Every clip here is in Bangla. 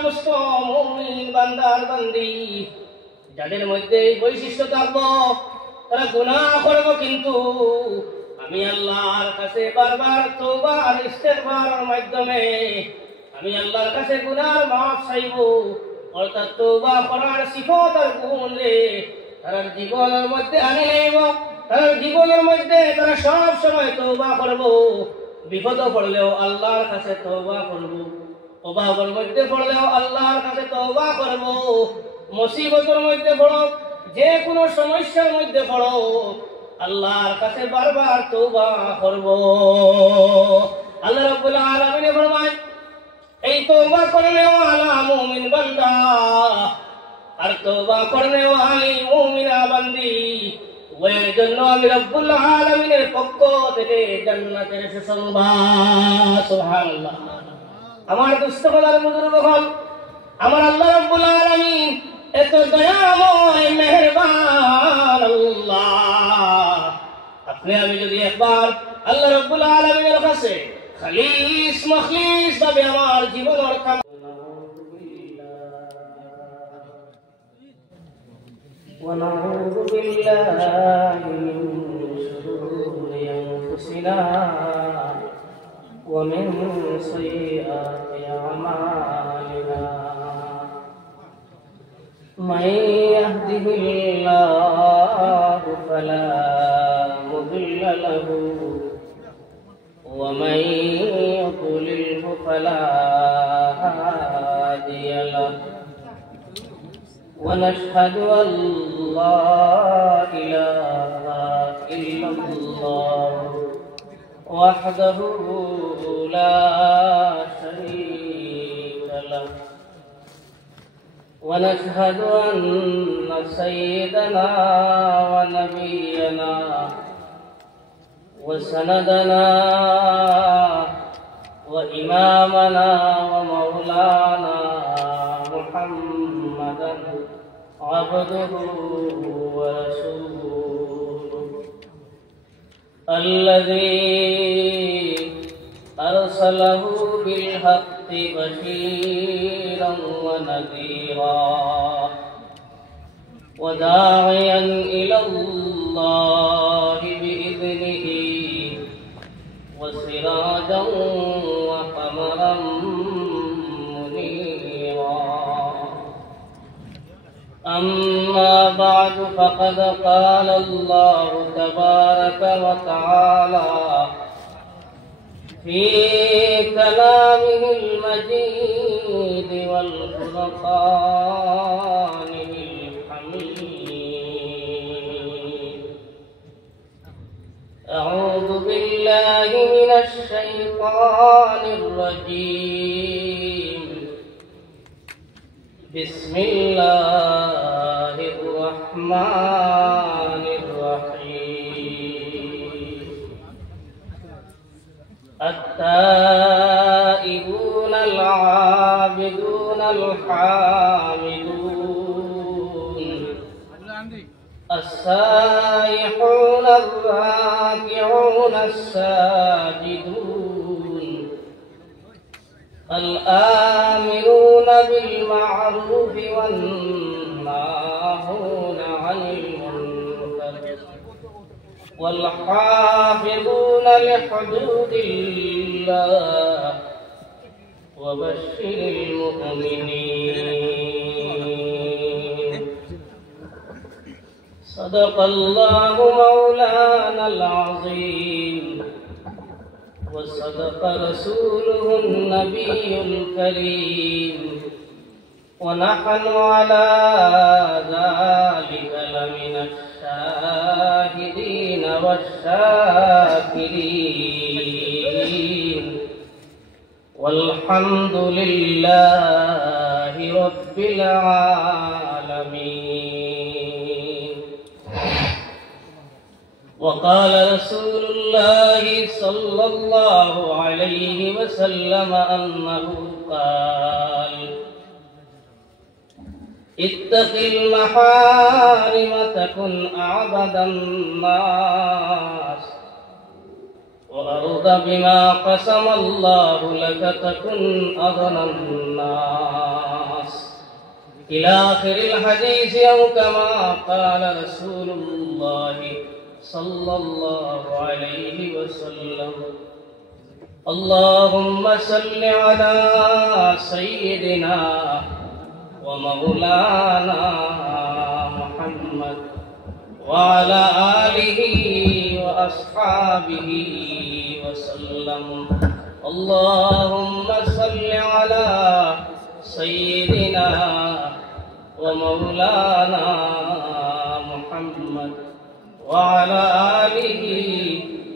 সমস্ত মুমিন বান্দার বান্দি যাদের মধ্যে এই বৈশিষ্ট্য থাকবো তারা গুনাহ করবো, কিন্তু আমি আল্লাহর কাছে বারবার তওবা আর ইস্তেগফারের মাধ্যমে আমি আল্লাহর কাছে গুনাহর মাফ চাইবো। অর্থাৎ তওবা করার সিফত আর গুণ রে তার জীবনের মধ্যে আনি নেব। তার জীবনের মধ্যে তারা সব সময় তওবা করব, বিপদ পড়লেও আল্লাহর কাছে তওবা করব, অভাবের মধ্যে পড়লেও আল্লাহর কাছে তওবা করব, মুসিবতের মধ্যে পড়ো, যে কোনো সমস্যার মধ্যে পড়ো, আল্লাহর কাছে বারবার তওবা করব। আল্লাহ রাব্বুল আলামিন ফরমায় এই তওবা করনে ওয়ালা মুমিন বান্দা আর তওবা করনে ওয়ালি মুমিনা বান্দি ওর জন্য আমি রব্বুল আলামিনের পক্ষ থেকে জান্নাতের সুসংবাদ। সুবহানাল্লাহ। আমার দুস্থকলার বুজুর্গগণ, আমার আল্লাহ রব্বুল আলামিন এত দয়াময় মেহেরবান আল্লাহ। আপনি আমি যদি একবার আল্লাহ রব্বুল আলামিনের কাছে খালিস মখলিস ভাবে আমার জীবনের কাম ونعوذ بالله من شرور أنفسنا ومن سيئات أعمالنا من يهده الله فلا مضل له ومن يضلله فلا هادي له ونشهد أن لا إله إلا الله وحده لا شريك له ونشهد أن سيدنا ونبينا وسندنا وإمامنا ومولانا محمدا عبده ورسوله الذي أرسله بالحق بشيرا ونذيرا وداعيا إلى الله بإذنه وسراجا وقمرا أما بعد فقد قال الله تبارك وتعالى في كلامه المجيد والفرقان الحميد أعوذ بالله من الشيطان الرجيم بسم الله الرحمن الرحيم التائبون العابدون الحامدون السائحون الراكعون الساجدون الآمرون بالمعروف والناهون عن المنكر والحافظون لحدود الله وبشر المؤمنين. صدق الله مولانا العظيم وصدق رسوله النبي الكريم ونحن على ذلك لمن الشاهدين والشاكرين والحمد لله رب العالمين. وقال رسول الله صلى الله عليه وسلم أنه قال: اتق المحارم تكن أعبد الناس وأرض بما قسم الله لك تكن أغنى الناس إلى آخر الحديث أو كما قال رسول الله صلى الله عليه وسلم. اللهم صل على سيدنا ومولانا محمد وعلى آله وأصحابه وسلم. اللهم صل على سيدنا ومولانا محمد وعلى آله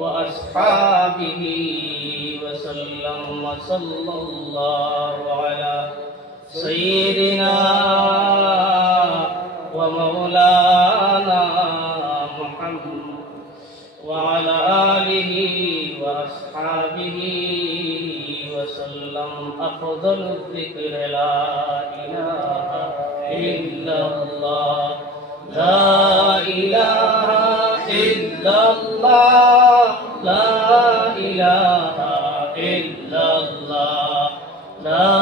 وأصحابه وسلم. وصلى الله على سيدنا ومولانا محمد وعلى آله وأصحابه وسلم. أفضل الذكر لا إله إلا الله، لا إله إلا الله، لا إله إلا الله، لا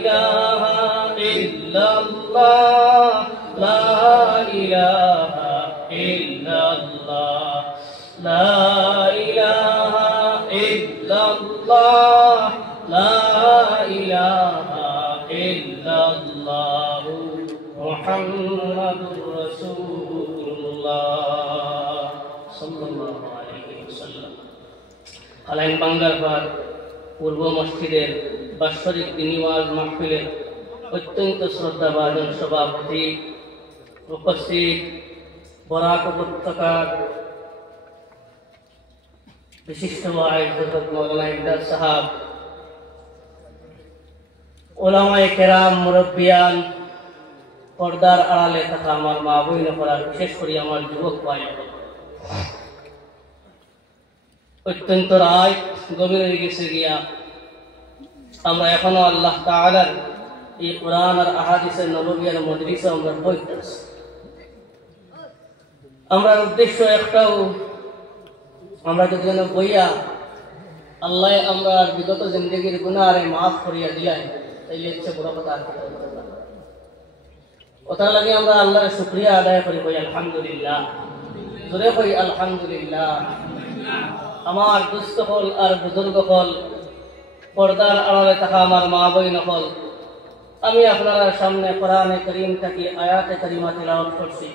إله إلا الله، لا إله إلا الله، لا إله إلا الله، لا إله إلا الله محمد رسول الله صلى الله عليه وسلم. আলাইন বাংলার পর পূর্ব মসজিদের বাৎসরিক দিনী ওয়াজ মাহফিলের অত্যন্ত শ্রদ্ধাভাজন সভাপতি, উপস্থিত বরাক উপত্যকার বিশিষ্ট ওয়াইজ হযরত মাওলানা ইমদাদ সাহেব, ওলামায়ে কেরাম, মুরব্বিয়ান, পর্দার আড়ালে থাকা আমার মা বোন পড়ার, বিশেষ করে আমার যুবক ভাই, অত্যন্ত রাত গভীর হয়ে গেছে গিয়া আমরা এখনো আল্লাহ তাআলার এই কোরআন আর আহাদিসের নববীর মজলিসে আমরা বসতেছি। আমরা উদ্দেশ্য একটাও, আমরা যদি বইয়া আল্লাহ আমরা বিগত জিন্দগির গুনাহ আরে মাফ করিয়া দিলাই, তাইলে হচ্ছে বড় কথা। আর কথা লাগে আমরা আল্লাহর শুকরিয়া আদায় করি, কই আলহামদুলিল্লাহ, জোরে কই আলহামদুলিল্লাহ। আমার দুস্থ হল আর বুজুর্গ হল, পর্দার আড়ালে থাকা আমার মা বোন হল, আমি আপনার সামনে কোরআনে করিম থেকে আয়াতে করিমা তিলাওয়াত করছি।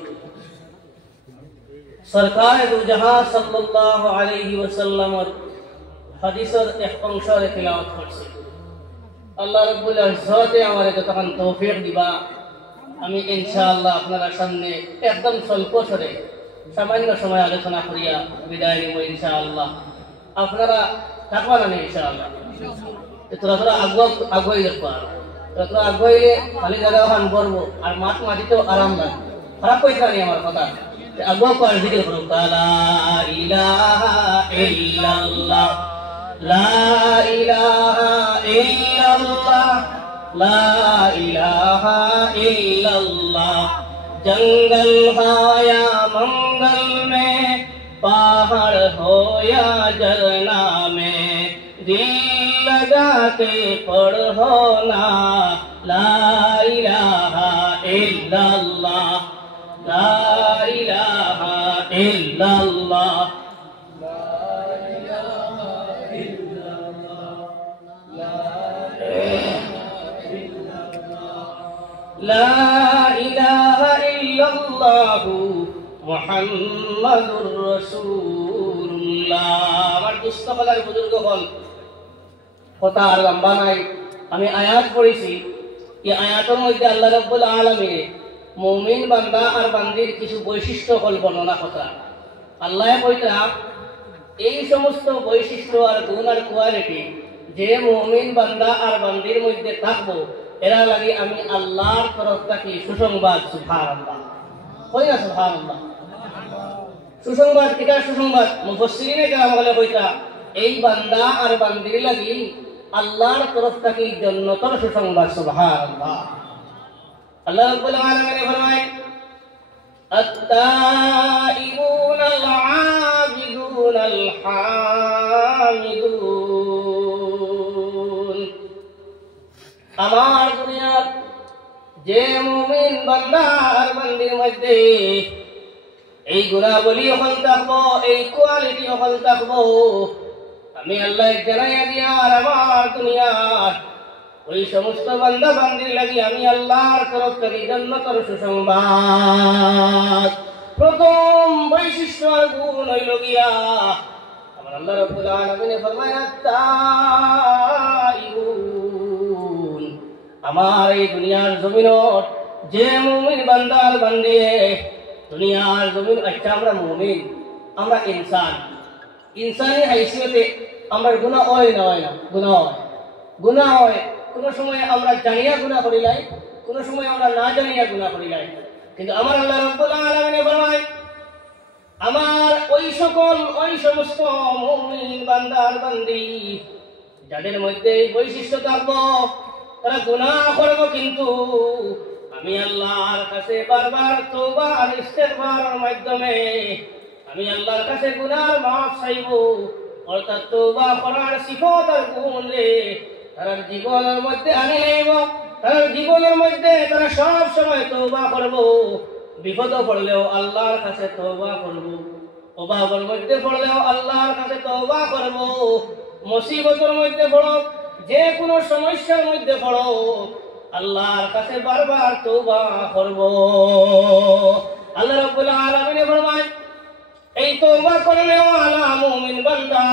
সরকার দু জাহান সাল্লাল্লাহু আলাইহি ওয়াসাল্লামের হাদিসের এক অংশ তিলাওয়াত করছি। আল্লাহ রাব্বুল ইজ্জতে আমারে যতক্ষণ তৌফিক দিবা, আমি ইনশাআল্লাহ আপনার সামনে একদম স্বল্প স্বরে সামান্য সময় আলোচনা করিয়া বিদায় নিব ইনশাআল্লাহ। আপনারা থাকবেন না ইনশাআল্লাহ? তোরা তোরা আগুয়াই দেখবা, তোরা আগুয়াইলে খালি জায়গা ওখান করবো আর মাঠ মাটিতেও আরাম লাগবে। খারাপ কইতা নেই আমার কথা, আগুয়া কর জিকির করো, লা ইলাহা ইল্লাল্লাহ, লা ইলাহা ইল্লাল্লাহ, লা ইলাহা ইল্লাল্লাহ। जंगल हो या मंगल में, पहाड़ हो या झरना में, दिल लगा के पढ़ो ना, ला इलाहा इल्लल्लाह, ला इलाहा इल्लल्लाह, ला इलाहा इल्लल्लाह, ला इलाहा ইল্লাল্লাহু মুহাম্মাদুর রাসূলুল্লাহ। আমার দুস্থ হলার বুজুর্গ হল, কথা আর লম্বা নাই। আমি আয়াত পড়েছি, এই আয়াতের মধ্যে আল্লাহ রাব্বুল আলামিন মুমিন বান্দা আর বান্দির কিছু বৈশিষ্ট্য হল বর্ণনা কথা। আল্লাহ কইতা এই সমস্ত বৈশিষ্ট্য আর গুণ আর কোয়ালিটি যে মুমিন বান্দা আর বান্দির মধ্যে থাকবো, এরা লাগি আমি আল্লাহর তরফ থেকে সুসংবাদ। সুবহানাল্লাহ, কই না সুবহানাল্লাহ? সুসংবাদ কিটা সুসংবাদ? মুফাসসিরিনে কেরাম বলে কইতা এই বান্দা আর বান্দির লাগি আল্লাহর তরফ থেকে জান্নাতের সুসংবাদ। সুবহানাল্লাহ। আল্লাহ রাব্বুল আলামিন ফরমায় التائبون العابدون الحامدون। আমার দুনিয়ার যে মুমিন বান্দার বান্দির মধ্যে এই গুণাবলী হল থাকবো, এই কোয়ালিটি হল থাকবো, আমি আল্লাহ জানাইয়া দিয়ার আমার দুনিয়ার ওই সমস্ত বান্দা বান্দির লাগি আমি আল্লাহর তরফ থেকে জান্নাতের সুসংবাদ। প্রথম বৈশিষ্ট্য আর গুণ হইল গিয়া আমার আল্লাহ রাব্বুল আলামিন ফরমায় আত-তাইবুন, আমার এই দুনিয়ার জমিনত যে মুমিন বান্দার বান্দিয়ে দুনিয়ার জমিন। আচ্ছা, আমরা মুমিন, আমরা ইনসান, ইনসানি হাইসিয়তে আমার গুনাহ হয় না? হয় না? গুনাহ হয়। কোনো সময় আমরা জানিয়া গুনাহ করিলাই, কোনো সময় আমরা না জানিয়া গুনাহ করিলাই। কিন্তু আমার আল্লাহ রাব্বুল আলামিন ফরমায় আমার ওই সমস্ত মুমিন বান্দার বান্দি যাদের মধ্যে এই বৈশিষ্ট্য থাকবো, তারা গুনাহ করবো, কিন্তু আমি আল্লাহর কাছে বারবার তওবা আর ইস্তেগফারের মাধ্যমে আমি আল্লাহর কাছে গুনাহ মাফ চাইবো। অর্থাৎ তওবা করার সিফত আর গুণ রে তারা জীবনের মধ্যে আনি নেব। তারা জীবনের মধ্যে তারা সব সময় তওবা করবো। বিপদ পড়লেও আল্লাহর কাছে তওবা করবো, অভাবের মধ্যে পড়লেও আল্লাহর কাছে তওবা করবো, মুসিবতের মধ্যে পড়ো, যে কোনো সমস্যার মধ্যে পড়ো, আল্লাহর কাছে বারবার তওবা করবো। আল্লাহ রাব্বুল আলামিন ফরমায় এই তওবা করলে ওয়ালা মুমিন বান্দা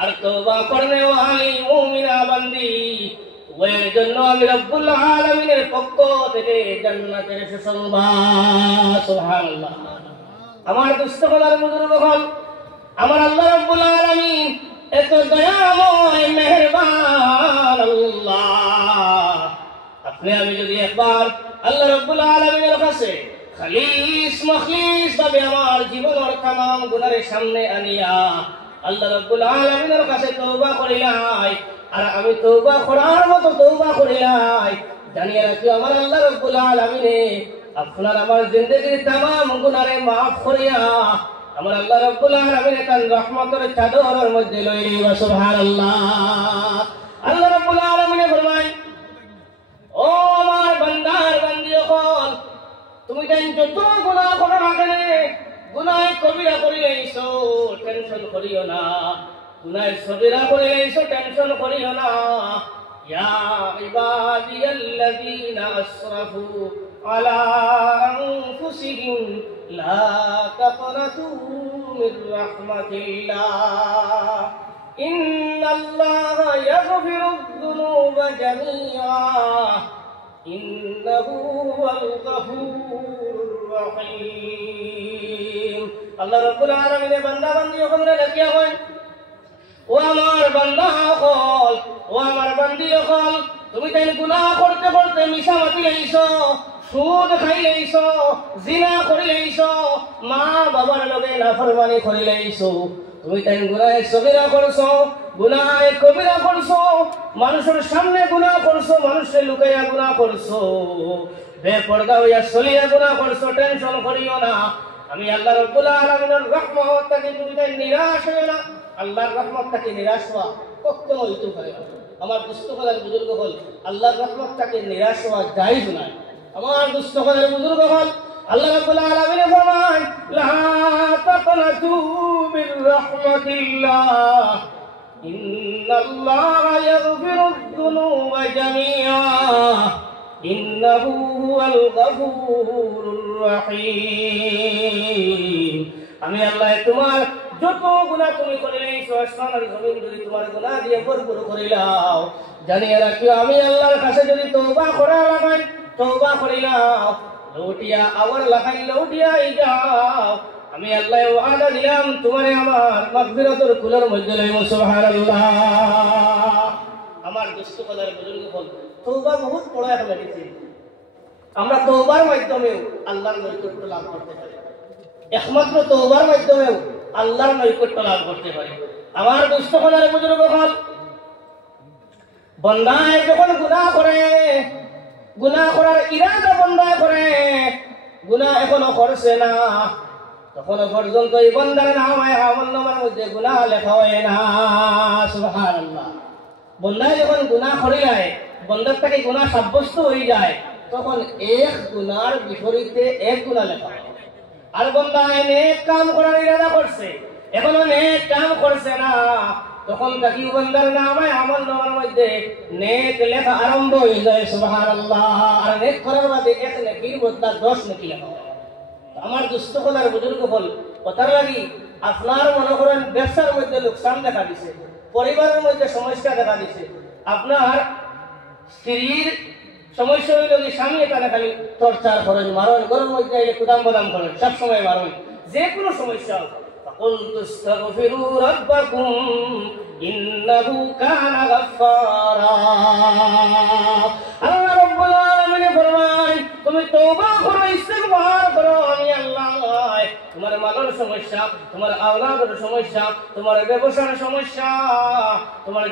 আর তওবা করলে ওয়ালি মুমিনা বান্দি, ওই জন্য আমি রাব্বুল আলামিনের পক্ষ থেকে জান্নাতের সুসংবাদ। সুবহানাল্লাহ। আমার দুস্থকলার বুজুর্গ হল আমার আল্লাহ রাব্বুল আলামিন এত দয়াময় মেহেরবান আল্লাহ। আপনি আমি যদি একবার আল্লাহ রাব্বুল আলামিনের কাছে খালিস মখলিস ভাবে আমার জীবনের तमाम গুনাহের সামনে আনিয়া আল্লাহ রাব্বুল আলামিনের কাছে তওবা করিলাই, আর আমি তওবা করার মতো তওবা করিলাই, জানিয়ে রাখি আমার আল্লাহ রাব্বুল আলামিনে আপনার আমার জিন্দেগির तमाम গুনাহে মাফ করিয়া আমার আল্লাহ রাব্বুল আলামিন তার রহমতের চাদরের মধ্যে লইয়া। সুবহানাল্লাহ। আল্লাহ রাব্বুল আলামিন ফরমায় ও আমার বান্দার বান্দিগণ, তুমি যত গুনাহ করো না কেন, গুনাহ কবিরা করিলেইছো টেনশন করিও না, গুনাহ সগীরা করিলেইছো টেনশন করিও না। ইয়া ইবাদিয়াল্লাযীনা আসরাফু আলা আনফুসিহিম লা তাকনাতু মির রাহমাতিল্লাহ ইন্নাল্লাহা ইয়াগফিরুয যুনুবা জামিআ ইন্নাহু হুয়াল গফুরুর রহিম। আল্লাহ রাব্বুল আলামিনের বান্দা বান্দি ওখানে রাখিয়া হয়, ও আমার বান্দা হল, ও আমার বান্দি হল, তুমি তাই গুনাহ করতে করতে মিশামাতি লইছো, সুদ খাইলেইছো, জিনা করিলেইছো, মা বাবার লগে নাফরমানি করিলেইছো, তুমি তাই গুনাহে সগীরা করছো, গুনাহে কবিরা করছো, মানুষের সামনে গুনাহ করছো, মানুষের লুকাইয়া গুনাহ করছো, বেপরদা হইয়া চলিয়া গুনাহ করছো। টেনশন করিও না, আমি আল্লাহ রাব্বুল আলামিনের রহমত থেকে তুমি তাই নিরাশ হইও না। আল্লাহর রহমত থেকে নিরাশ হওয়া কখনো হইতে পারে না। আমার দুস্থকলার বুজুর্গ হল আল্লাহর রহমত থেকে নিরাশ হওয়া জায়েজ নয়। আমার দুস্থকলার বুজুর্গ হল আল্লাহ রাব্বুল আলামিন ফরমান লা তাকনাতু মির রাহমাতিল্লাহ ইন্নাল্লাহা ইয়াগফিরুয যুনুবা জামিআ ইন্নাহু হুয়াল গফুরুর রহিম। আমি আল্লাহ তোমার যত গুনাহ তুমি করিলেইছো, আসমান আর জমিন যদি তোমার গুনাহ দিয়ে ভরপুর করিলাও, জানিয়ে রাখিও আমি আল্লাহর কাছে যদি তওবা করা লাগাই, তওবা করিলাও, লৌটিয়া আবার লাগাই লৌটিয়াই যাও, আমি আল্লাহ ওয়াদা দিলাম তোমারে আমার মাগফিরাতের কুলের মধ্যে লইব। সুবহানাল্লাহ। আমার দুস্থকলার বুজুর্গ হল তওবা বহুত বড় একটা মেডিসিন। আমরা তওবার মাধ্যমেও আল্লাহর নৈকট্য লাভ করতে পারি, একমাত্র তওবার মাধ্যমেও আল্লাহর নৈকট্য লাভ করতে পারি। আমার দুস্থকলার বুজুর্গ হল বন্দায় যখন গুনাহ করে, গুনাহ করার ইরাদা বন্দায় করে, গুনাহ এখনো করছে না, তখন পর্যন্ত এই বন্দার নামায় আমলনামার মধ্যে গুনাহ লেখা হয় না। সুবহানাল্লাহ। বন্দায় যখন গুনাহ করে যায়, বন্দার থেকে গুনাহ সাব্যস্ত হয়ে যায়, তখন এক গুনার বিপরীতে এক গুনাহ লেখা হয়। আর বন্দা নেক কাম করার ইরাদা করছে, এখনো নেক কাম করছে না, তখন তাকি বন্দার নামে আমল নামার মধ্যে নেক লেখা আরম্ভ হয়ে যায়। সুবহানাল্লাহ। আর নেক করার বাদে এক নেকির বদলা 10 নেকি লেখা হয়। আমার দুস্থ হল আর বুজুর্গ হল কথার লাগি আপনার মনে করেন ব্যবসার মধ্যে লোকসান দেখা দিছে, পরিবারের মধ্যে সমস্যা দেখা দিছে, আপনার স্ত্রীর সমস্যা হইল কি স্বামী এখানে খালি টর্চার করেন, মারণ, ঘরের মধ্যে কুদাম বাদাম করেন, সবসময় মারণ, যে কোনো সমস্যা হোক, فقلت استغفروا ربكم إنه كان غفارا। আল্লাহ রাব্বুল আলামিন ফরমান, তুমি তওবা করো, ইস্তিগফার করো, আমি আল্লাহ তোমার মালের সমস্যা, তোমার আওলাদের সমস্যা, তোমার ব্যবসার সমস্যা, তোমার